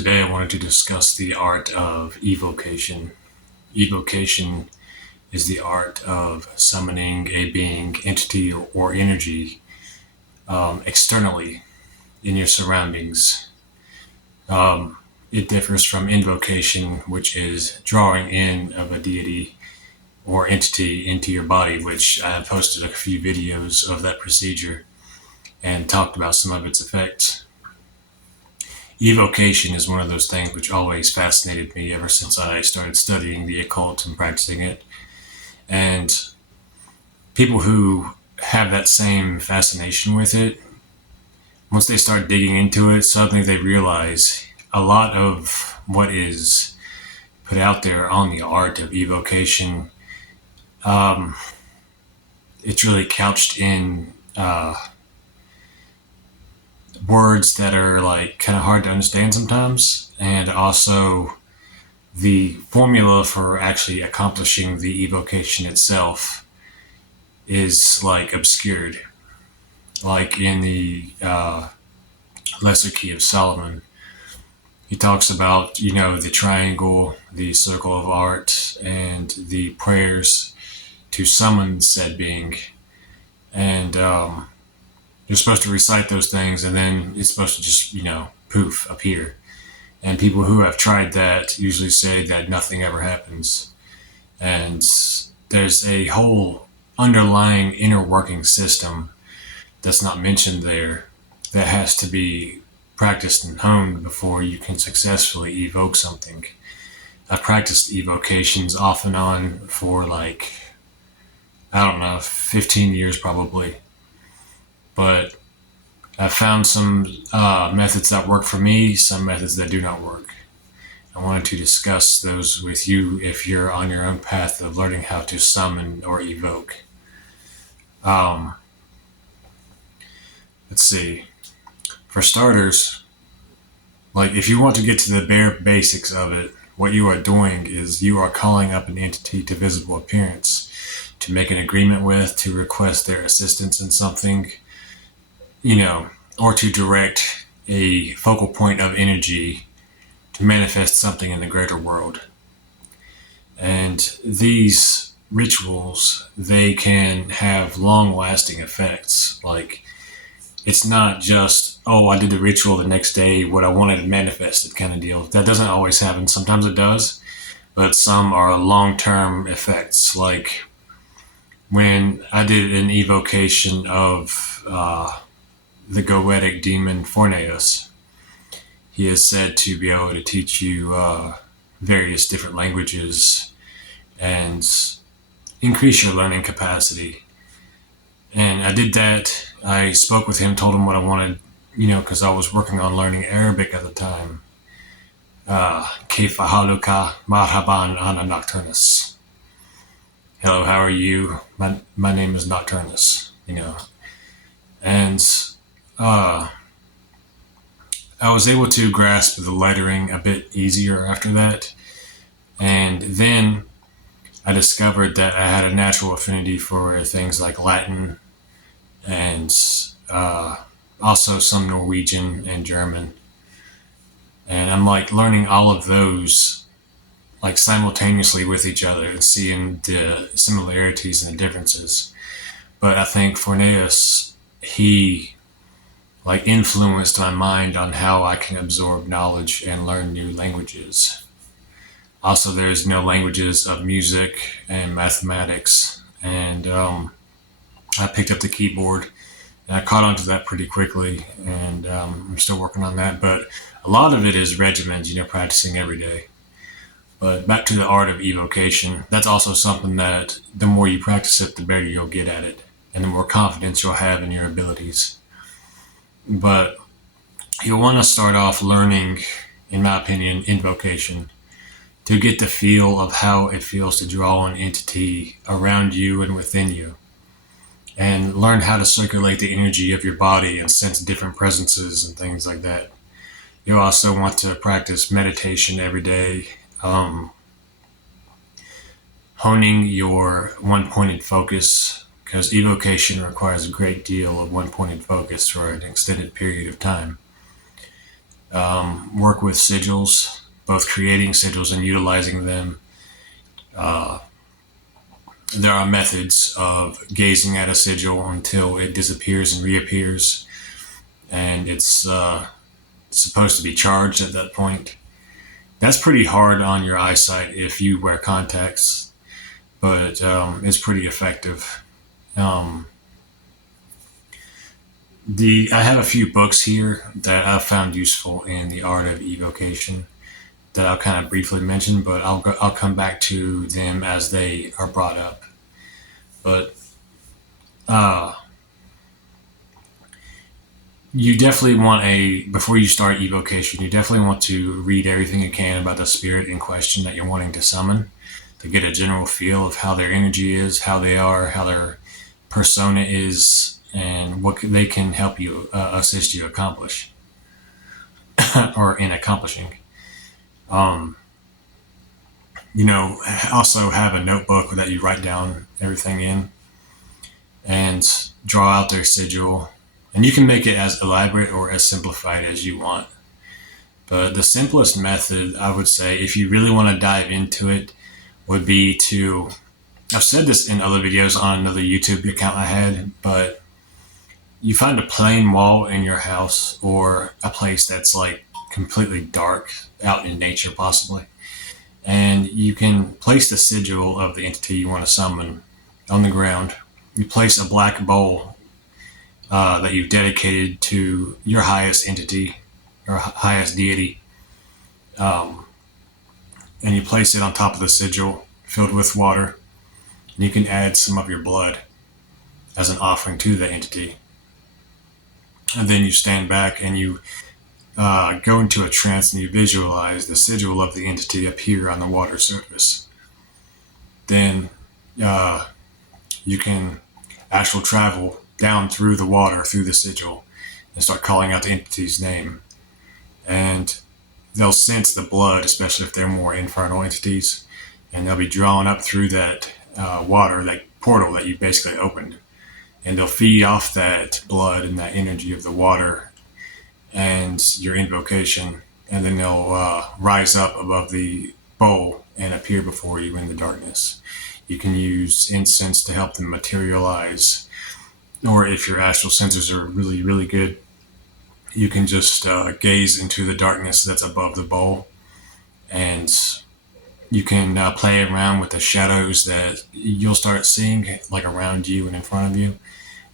Today I wanted to discuss the art of evocation. Evocation is the art of summoning a being, entity, or energy externally in your surroundings. It differs from invocation, which is drawing in of a deity or entity into your body, which I have posted a few videos of that procedure and talked about some of its effects. Evocation is one of those things which always fascinated me ever since I started studying the occult and practicing it. And people who have that same fascination with it, once they start digging into it, suddenly they realize a lot of what is put out there on the art of evocation, um, it's really couched in words that are like kind of hard to understand sometimes, and also the formula for actually accomplishing the evocation itself is like obscured. Like in the Lesser Key of Solomon, he talks about, the triangle, the circle of art, and the prayers to summon said being. And you're supposed to recite those things, and then it's supposed to just, poof, appear. And people who have tried that usually say that nothing ever happens. And there's a whole underlying inner working system that's not mentioned there that has to be practiced and honed before you can successfully evoke something. I've practiced evocations off and on for 15 years probably. But I've found some methods that work for me, some methods that do not work. I wanted to discuss those with you if you're on your own path of learning how to summon or evoke. Let's see. For starters, if you want to get to the bare basics of it, what you are doing is you are calling up an entity to visible appearance to make an agreement with, to request their assistance in something, or to direct a focal point of energy to manifest something in the greater world. And these rituals, they can have long-lasting effects. It's not just, oh, I did the ritual the next day, what I wanted manifested kind of deal. That doesn't always happen. Sometimes it does, but some are long-term effects. Like when I did an evocation of the goetic demon Forneus, he is said to be able to teach you various different languages and increase your learning capacity. And I did that. I spoke with him, told him what I wanted, because I was working on learning Arabic at the time. Kaifa haluka marhaban ana nocturnus. Hello, how are you? My name is Nocturnus, And I was able to grasp the lettering a bit easier after that. And then I discovered that I had a natural affinity for things like Latin and also some Norwegian and German. And I'm learning all of those simultaneously with each other and seeing the similarities and the differences. But I think Forneus, he influenced my mind on how I can absorb knowledge and learn new languages. Also, there's languages of music and mathematics, and I picked up the keyboard and I caught on to that pretty quickly, and I'm still working on that. But a lot of it is regimens, practicing every day. But back to the art of evocation, that's also something that the more you practice it, the better you'll get at it, and the more confidence you'll have in your abilities. But you'll want to start off learning, in my opinion, invocation to get the feel of how it feels to draw an entity around you and within you, and learn how to circulate the energy of your body and sense different presences and things like that. You'll also want to practice meditation every day, honing your one-pointed focus, because evocation requires a great deal of one-pointed focus for an extended period of time. Work with sigils, both creating sigils and utilizing them. There are methods of gazing at a sigil until it disappears and reappears, and it's supposed to be charged at that point. That's pretty hard on your eyesight if you wear contacts, but it's pretty effective. Um, I have a few books here that I've found useful in the art of evocation that I'll kind of briefly mention, but I'll come back to them as they are brought up. But uh, you definitely want before you start evocation, you definitely want to read everything you can about the spirit in question that you're wanting to summon to get a general feel of how their energy is, how they are, how their persona is, and what they can help you, assist you accomplish or in accomplishing. Um, also have a notebook that you write down everything in and draw out their sigil. And you can make it as elaborate or as simplified as you want. But the simplest method, I would say, if you really want to dive into it, would be to, I've said this in other videos on another YouTube account I had, but you find a plain wall in your house or a place that's like completely dark, out in nature possibly, and you can place the sigil of the entity you want to summon on the ground. You place a black bowl that you've dedicated to your highest entity or highest deity, um, and you place it on top of the sigil filled with water. And you can add some of your blood as an offering to the entity. And then you stand back and you go into a trance and you visualize the sigil of the entity appear on the water surface. Then you can astral travel down through the water, through the sigil, and start calling out the entity's name. And they'll sense the blood, especially if they're more infernal entities, and they'll be drawn up through that water, that portal that you basically opened. And they'll feed off that blood and that energy of the water and your invocation, and then they'll rise up above the bowl and appear before you in the darkness. You can use incense to help them materialize, or if your astral sensors are really, really good, you can just gaze into the darkness that's above the bowl, and you can play around with the shadows that you'll start seeing like around you and in front of you,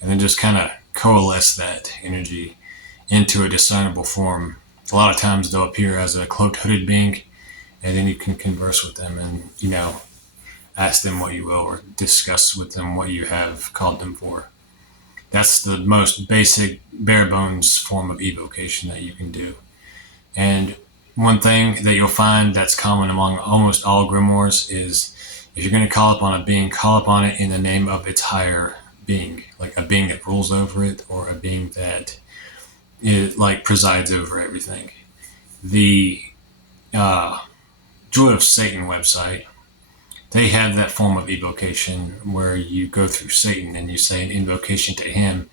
and then just kind of coalesce that energy into a discernible form. A lot of times they'll appear as a cloaked hooded being, and then you can converse with them and, ask them what you will or discuss with them what you have called them for. That's the most basic, bare bones form of evocation that you can do. And one thing that you'll find that's common among almost all grimoires is if you're going to call upon a being, call upon it in the name of its higher being, like a being that rules over it or a being that it presides over everything. The Joy of Satan website, they have that form of evocation where you go through Satan and you say an invocation to him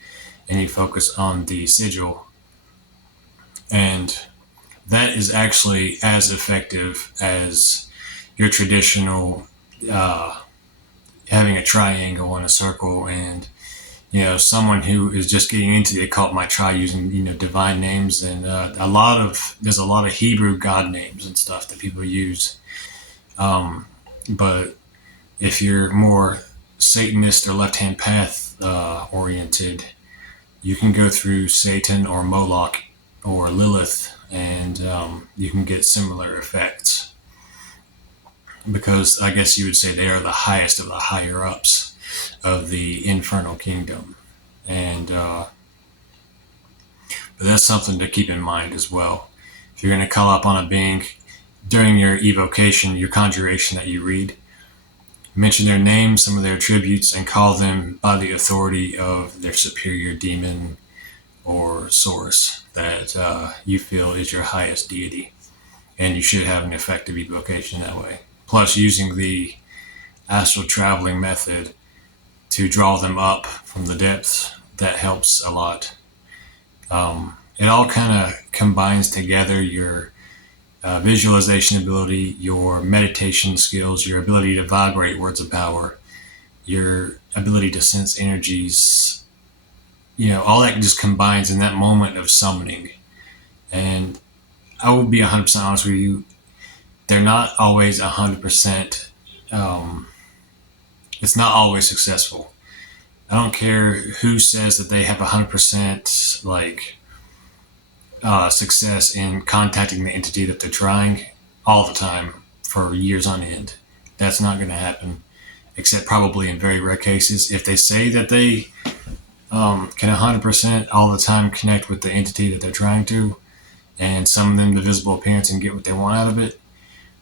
and you focus on the sigil. And that is actually as effective as your traditional having a triangle and a circle, and someone who is just getting into the occult might try using divine names, and there's a lot of Hebrew god names and stuff that people use. But if you're more Satanist or left-hand path oriented, you can go through Satan or Moloch or Lilith, and you can get similar effects, because I guess you would say they are the highest of the higher ups of the infernal kingdom. And but that's something to keep in mind as well. If you're going to call up on a being during your evocation, your conjuration that you read, mention their name, some of their attributes, and call them by the authority of their superior demon or source that you feel is your highest deity. And you should have an effective evocation that way. Plus, using the astral traveling method to draw them up from the depths, that helps a lot. it all kind of combines together your visualization ability, your meditation skills, your ability to vibrate words of power, your ability to sense energies. All that just combines in that moment of summoning. And I will be 100% honest with you, they're not always 100%. It's not always successful. I don't care who says that they have 100% success in contacting the entity that they're trying all the time for years on end. That's not going to happen, except probably in very rare cases. If they say that they can 100% all the time connect with the entity that they're trying to and summon them to visible appearance and get what they want out of it,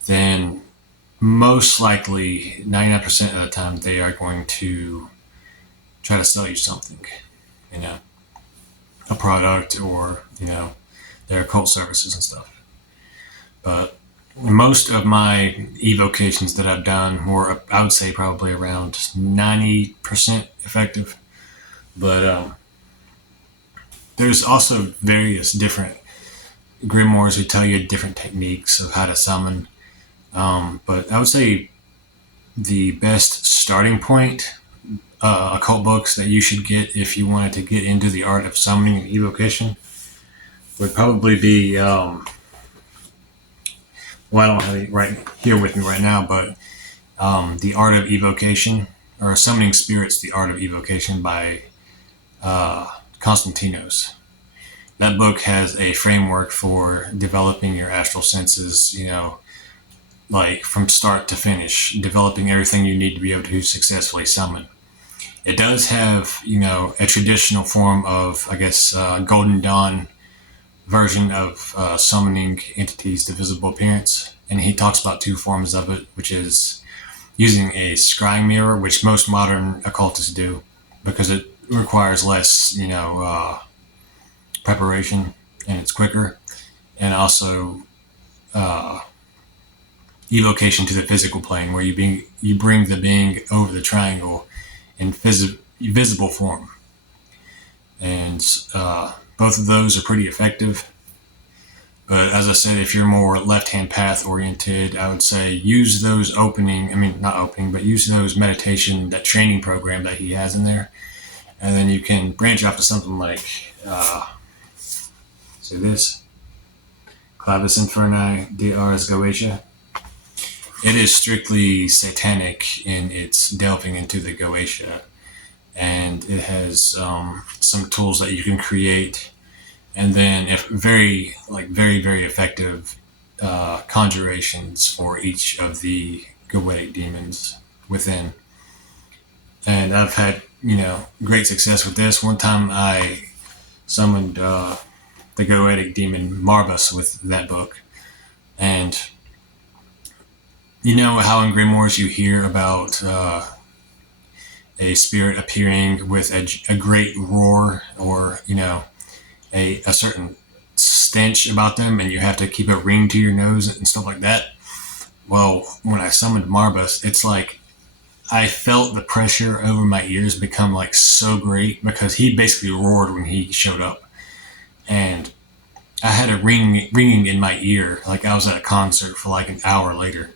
then most likely 99% of the time they are going to try to sell you something, a product or, their occult services and stuff. But most of my evocations that I've done were, I would say, probably around 90% effective. But there's also various different grimoires who tell you different techniques of how to summon. But I would say the best starting point occult books that you should get if you wanted to get into the art of summoning and evocation would probably be, well, I don't have it right here with me right now, but The Art of Evocation, or Summoning Spirits, The Art of Evocation by Constantinos. That book has a framework for developing your astral senses, from start to finish, developing everything you need to be able to successfully summon. It does have, a traditional form of, I guess, Golden Dawn version of summoning entities to visible appearance. And he talks about two forms of it, which is using a scrying mirror, which most modern occultists do, because it requires less, preparation and it's quicker. And also evocation to the physical plane, where you bring the being over the triangle in visible form. And both of those are pretty effective. But as I said, if you're more left-hand path oriented, I would say use those use those meditation, that training program that he has in there. And then you can branch off to something like, this, Clavis Inferni de Ars Goetia. It is strictly satanic in its delving into the Goetia. And it has some tools that you can create, and then very, very effective conjurations for each of the goetic demons within. And I've had, great success with this. One time I summoned the goetic demon Marbus with that book. And you know how in grimoires you hear about a spirit appearing with a great roar, or a certain stench about them, and you have to keep a ring to your nose and stuff like that. Well, when I summoned Marbus, it's like I felt the pressure over my ears become so great, because he basically roared when he showed up, and I had a ringing in my ear like I was at a concert for an hour later.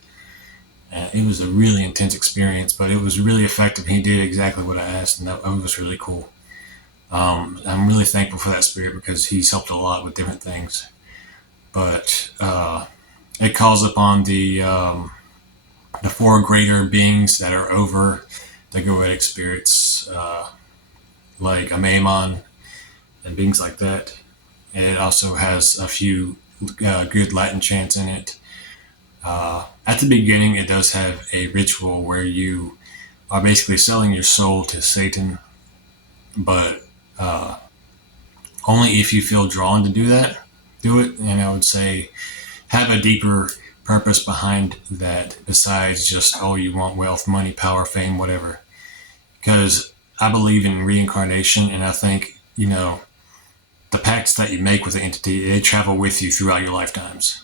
It was a really intense experience, but it was really effective. He did exactly what I asked, and that was really cool. I'm really thankful for that spirit, because he's helped a lot with different things. But it calls upon the four greater beings that are over the goetic spirits, like Amaimon and beings like that. It also has a few good Latin chants in it. At the beginning, it does have a ritual where you are basically selling your soul to Satan, but only if you feel drawn to do it. And I would say have a deeper purpose behind that, besides just, you want wealth, money, power, fame, whatever. Because I believe in reincarnation, and I think, the pacts that you make with the entity, they travel with you throughout your lifetimes.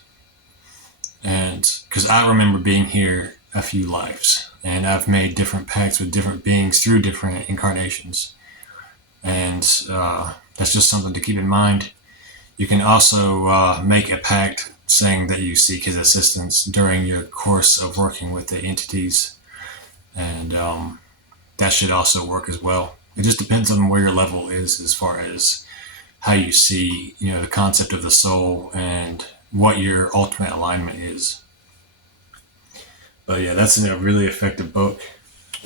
And because I remember being here a few lives, and I've made different pacts with different beings through different incarnations. And that's just something to keep in mind. You can also make a pact saying that you seek his assistance during your course of working with the entities, and that should also work as well. It just depends on where your level is as far as how you see, the concept of the soul and what your ultimate alignment is. But yeah, that's a really effective book.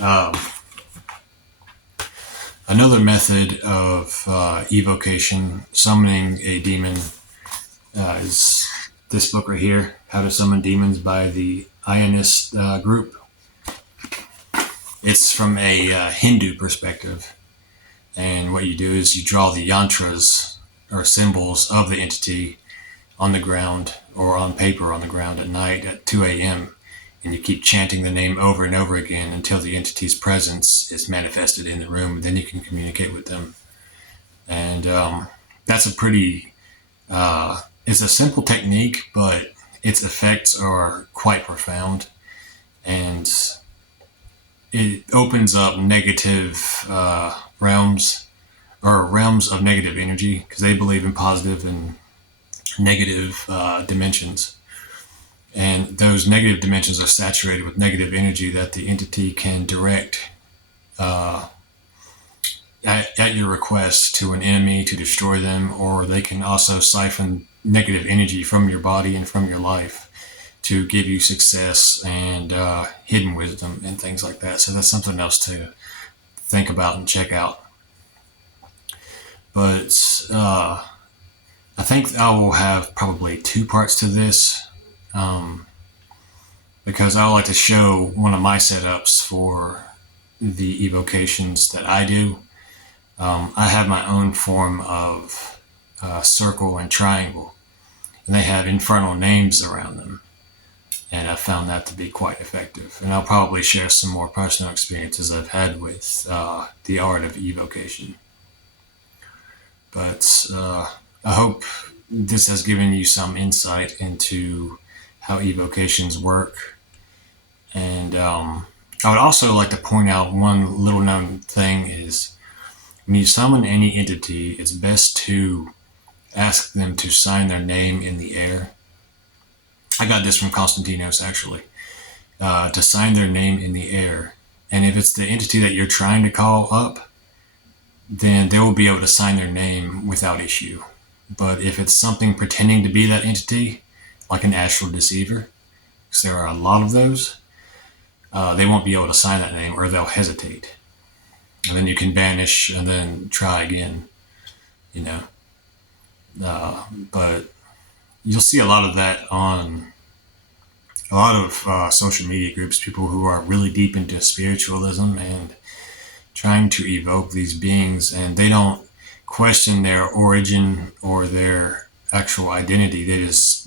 Um, Another method of evocation, summoning a demon, is this book right here, How to Summon Demons by the Ionist group. It's from a Hindu perspective. And what you do is you draw the yantras or symbols of the entity on the ground or on paper on the ground at night at 2 a.m. And you keep chanting the name over and over again until the entity's presence is manifested in the room. And then you can communicate with them. And that's a pretty, it's a simple technique, but its effects are quite profound. And it opens up negative realms or realms of negative energy, because they believe in positive and negative dimensions. And those negative dimensions are saturated with negative energy that the entity can direct at your request to an enemy to destroy them, or they can also siphon negative energy from your body and from your life to give you success and hidden wisdom and things like that. So that's something else to think about and check out. But I think I will have probably 2 parts to this, because I would like to show one of my setups for the evocations that I do. I have my own form of circle and triangle, and they have infernal names around them. And I found that to be quite effective. And I'll probably share some more personal experiences I've had with the Art of Evocation. But I hope this has given you some insight into how evocations work. And I would also like to point out one little known thing is when you summon any entity, it's best to ask them to sign their name in the air. I got this from Constantinos, actually, to sign their name in the air. And if it's the entity that you're trying to call up, then they will be able to sign their name without issue. But if it's something pretending to be that entity, like an astral deceiver, because there are a lot of those, they won't be able to sign that name, or they'll hesitate. And then you can banish and then try again, But you'll see a lot of that on a lot of social media groups, people who are really deep into spiritualism and trying to evoke these beings, and they don't question their origin or their actual identity.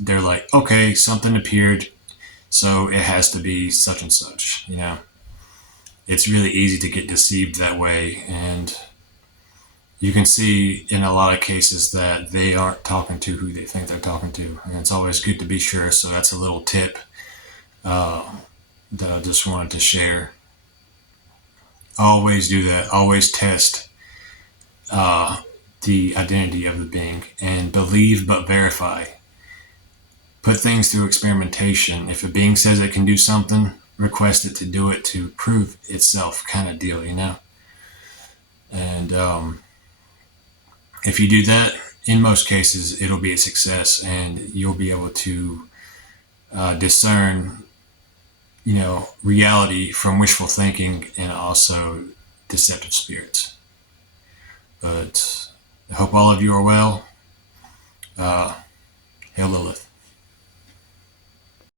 They're like, okay, something appeared, so it has to be such and such, It's really easy to get deceived that way, and you can see in a lot of cases that they aren't talking to who they think they're talking to, and it's always good to be sure. So that's a little tip that I just wanted to share. Always do that. Always test the identity of the being, and believe but verify. Put things through experimentation. If a being says it can do something, request it to do it to prove itself, kind of deal, And if you do that, in most cases, it'll be a success, and you'll be able to discern, reality from wishful thinking and also deceptive spirits. But I hope all of you are well. Hail Lilith.